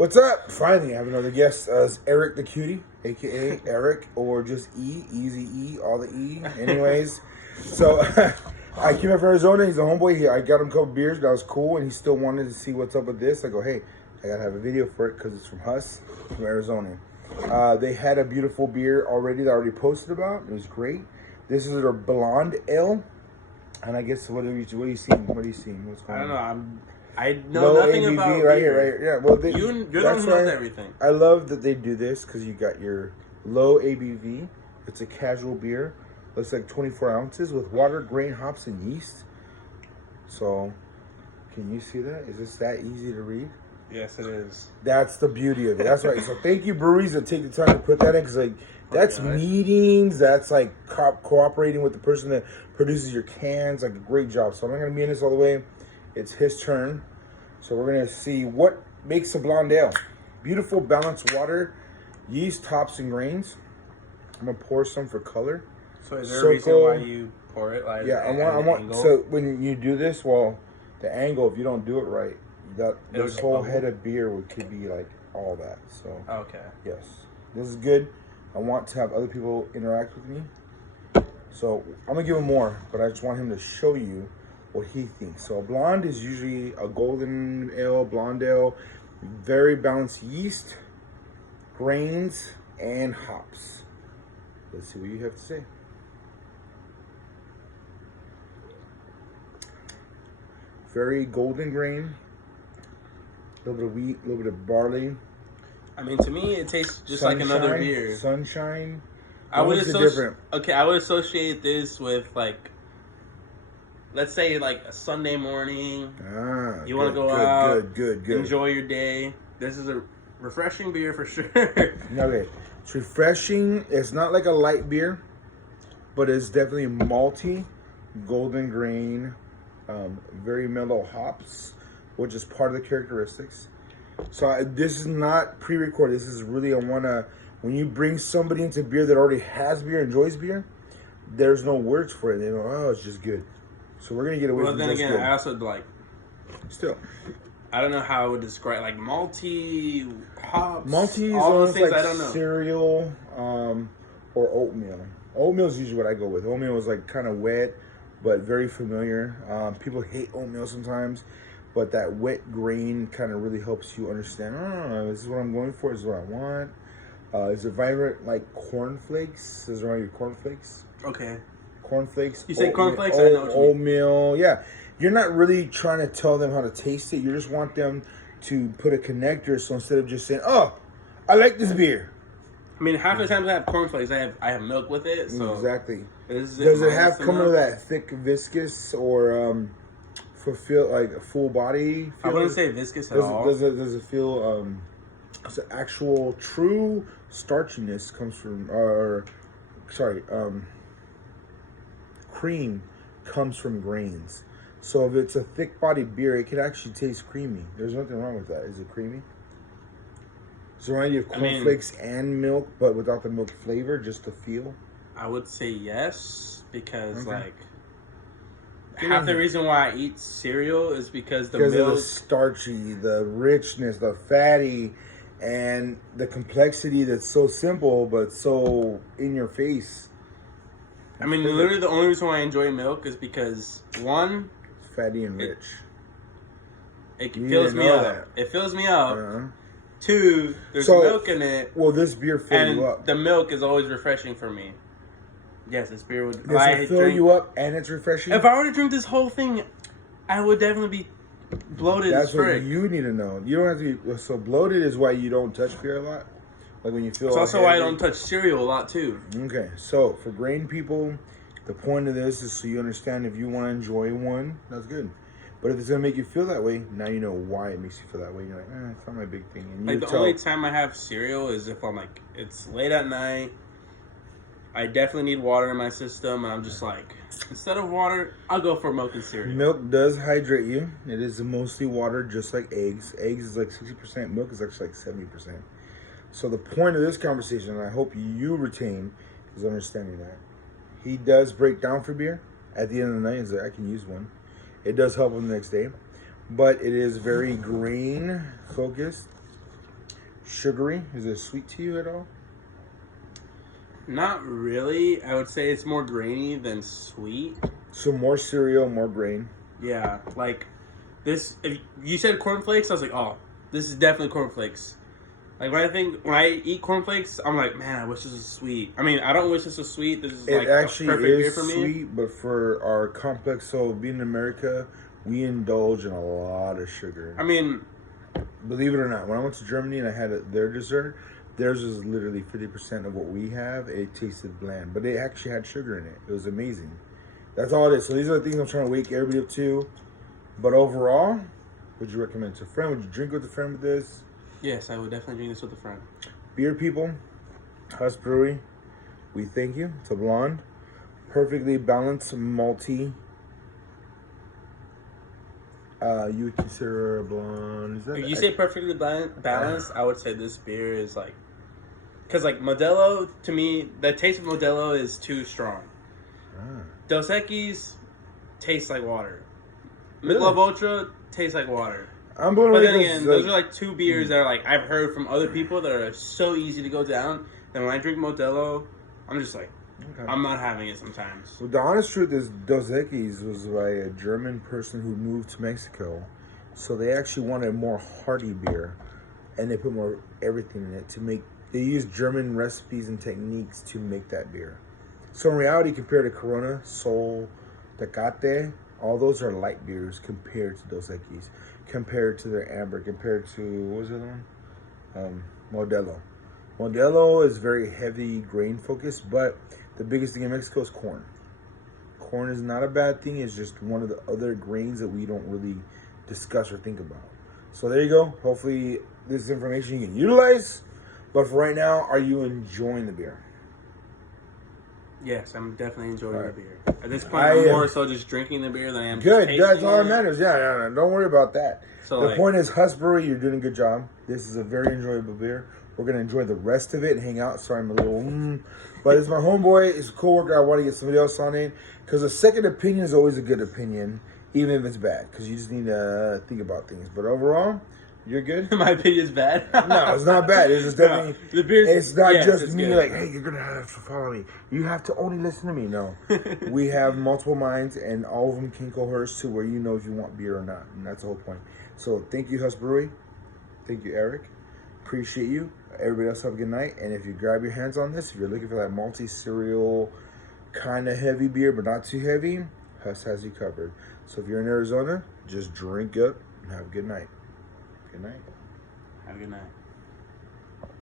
What's up? Finally, I have another guest. It's Eric the Cutie, aka Eric, or just E, Easy E, all the E. Anyways, so I came up from Arizona. He's a homeboy. I got him a couple beers. That was cool, and he still wanted to see what's up with this. I go, hey, I gotta have a video for it because it's from Huss, from Arizona. They had a beautiful beer already that I already posted about. It was great. This is their Blond Ale, and I guess what are you seeing? What are you seeing? What's going on? I don't know. I know nothing ABV, about right beer. here. Yeah, well, You're the one who knows everything. I love that they do this because you got your low ABV. It's a casual beer. Looks like 24 ounces with water, grain, hops, and yeast. So, can you see that? Is this that easy to read? Yes, it is. That's the beauty of it. That's right. So, thank you, breweries, that take the time to put that in because, like, that's meetings. That's like cooperating with the person that produces your cans. Like, a great job. So, I'm not going to be in this all the way. It's his turn. So we're going to see what makes a blonde ale. Beautiful balanced water, yeast, hops, and grains. I'm going to pour some for color. So is there a reason why you pour it? Like, yeah, I want so when you do this, well, the angle, if you don't do it right, this whole head of beer could be like all that. So okay. Yes. This is good. I want to have other people interact with me. So I'm going to give him more, but I just want him to show you what he thinks. So a blonde is usually a golden ale, blonde ale, very balanced yeast, grains, and hops. Let's see what you have to say. Very golden grain, a little bit of wheat, a little bit of barley. I mean, to me, it tastes just like another beer. Sunshine. I would associate this with like, let's say like a Sunday morning. You want to go out, good. Enjoy your day. This is a refreshing beer for sure. Okay, it's refreshing. It's not like a light beer, but it's definitely malty, golden grain, very mellow hops, which is part of the characteristics. So this is not pre-recorded. This is really when you bring somebody into beer that already has beer, enjoys beer, there's no words for it. They know, oh, it's just good. So we're gonna get away from then just again, good. I also like. Still, I don't know how I would describe like malty, hops. Malty is all those almost things. like I don't know. cereal, or oatmeal. Oatmeal is usually what I go with. Oatmeal is like kind of wet, but very familiar. People hate oatmeal sometimes, but that wet grain kind of really helps you understand. Oh, this is what I'm going for. This is what I want. Is it vibrant like cornflakes? Is around your cornflakes? Okay. Cornflakes. You say cornflakes? I know what you mean. Oatmeal. Yeah. You're not really trying to tell them how to taste it. You just want them to put a connector. So instead of just saying, "Oh, I like this beer." I mean, half the times I have cornflakes, I have milk with it. So exactly. Does it come with that thick, viscous, or fulfill like a full body? Feel? I wouldn't say viscous at all. Does it feel? So actual true starchiness comes from, cream comes from grains. So if it's a thick bodied beer, it could actually taste creamy. There's nothing wrong with that. Is it creamy? Is there an idea of cornflakes and milk, but without the milk flavor, just the feel? I would say yes, because half the reason why I eat cereal is because milk, of the starchy, the richness, the fatty, and the complexity that's so simple but so in your face. I mean, literally the only reason why I enjoy milk is because, one, it's fatty and rich. It fills me up. It fills me up. Uh-huh. Two, there's milk in it. Well, this beer fills you up. The milk is always refreshing for me. Yes, this beer would. Does it fill you up and it's refreshing? If I were to drink this whole thing, I would definitely be bloated. That's what you need to know. You don't have to be so bloated. Is why you don't touch beer a lot. Like when you feel. It's also why I don't touch cereal a lot too. Okay, so for grain people, the point of this is so you understand if you want to enjoy one, that's good. But if it's gonna make you feel that way, now you know why it makes you feel that way. You're like, it's not my big thing. And like the only time I have cereal is if I'm like, it's late at night. I definitely need water in my system, and I'm just like, instead of water, I'll go for milk and cereal. Milk does hydrate you. It is mostly water, just like eggs. Eggs is like 60%. Milk is actually like 70%. So the point of this conversation, and I hope you retain, is understanding that he does break down for beer. At the end of the night, he's like, I can use one. It does help him the next day, but it is very grain focused. sugary? Is it sweet to you at all? Not really. I would say it's more grainy than sweet. So more cereal, more grain. Yeah, like this. If you said cornflakes, I was like, oh, this is definitely cornflakes. Like when I eat cornflakes, I'm like, man, I wish this was sweet. I mean, I don't wish this was sweet. This is like It actually a perfect beer is for me. sweet, but for our complex soul, being in America, we indulge in a lot of sugar. I mean, Believe it or not, when I went to Germany and I had their dessert, theirs was literally 50% of what we have. It tasted bland, but it actually had sugar in it. It was amazing. That's all it is. So these are the things I'm trying to wake everybody up to. But overall, would you recommend to a friend? Would you drink with a friend with this? yes, I would definitely drink this with a friend. Beer people, Huss Brewery, we thank you. It's a blonde, perfectly balanced, malty. You would consider a blonde. Is that If you say perfectly balanced, I would say this beer is like, because like Modelo, to me, the taste of Modelo is too strong. Dos Equis tastes like water. Really? Michelob Ultra tastes like water. I'm blown But away then because, again, those are like two beers that are like I've heard from other people that are so easy to go down. Then when I drink Modelo, I'm just like, okay. I'm not having it sometimes. Well, the honest truth is, Dos Equis was by a German person who moved to Mexico, so they actually wanted a more hearty beer, and they put more everything in it to make. They used German recipes and techniques to make that beer. So in reality, compared to Corona, Sol, Tecate, all those are light beers compared to Dos Equis, compared to their amber, compared to what was the other one? Modelo. Modelo is very heavy grain focused, but the biggest thing in Mexico is corn. Corn is not a bad thing. It's just one of the other grains that we don't really discuss or think about. So there you go. Hopefully this information you can utilize. But for right now, are you enjoying the beer? Yes, I'm definitely enjoying All right. the beer. At this point, I'm more so just drinking the beer than I am Good. just That's tasting all that it. matters. Yeah, don't worry about that. So The like, point is, Huss Brewery, you're doing a good job. This is a very enjoyable beer. We're going to enjoy the rest of it and hang out. Sorry, I'm a little... But it's my homeboy. It's a coworker. I want to get somebody else on it. Because a second opinion is always a good opinion, even if it's bad. Because you just need to think about things. But overall, you're good. my opinion's bad. No, it's not bad. It's just definitely... the beer's, It's not yes, just it's me good. like, hey, you're going to have to follow me. You have to only listen to me. No. We have multiple minds, and all of them can coerce to where you know if you want beer or not. And that's the whole point. So thank you, Huss Brewery. Thank you, Eric. Appreciate you. Everybody else have a good night. And if you grab your hands on this, if you're looking for that multi cereal kind of heavy beer, but not too heavy, Huss has you covered. So if you're in Arizona, just drink up and have a good night. Good night. Have a good night.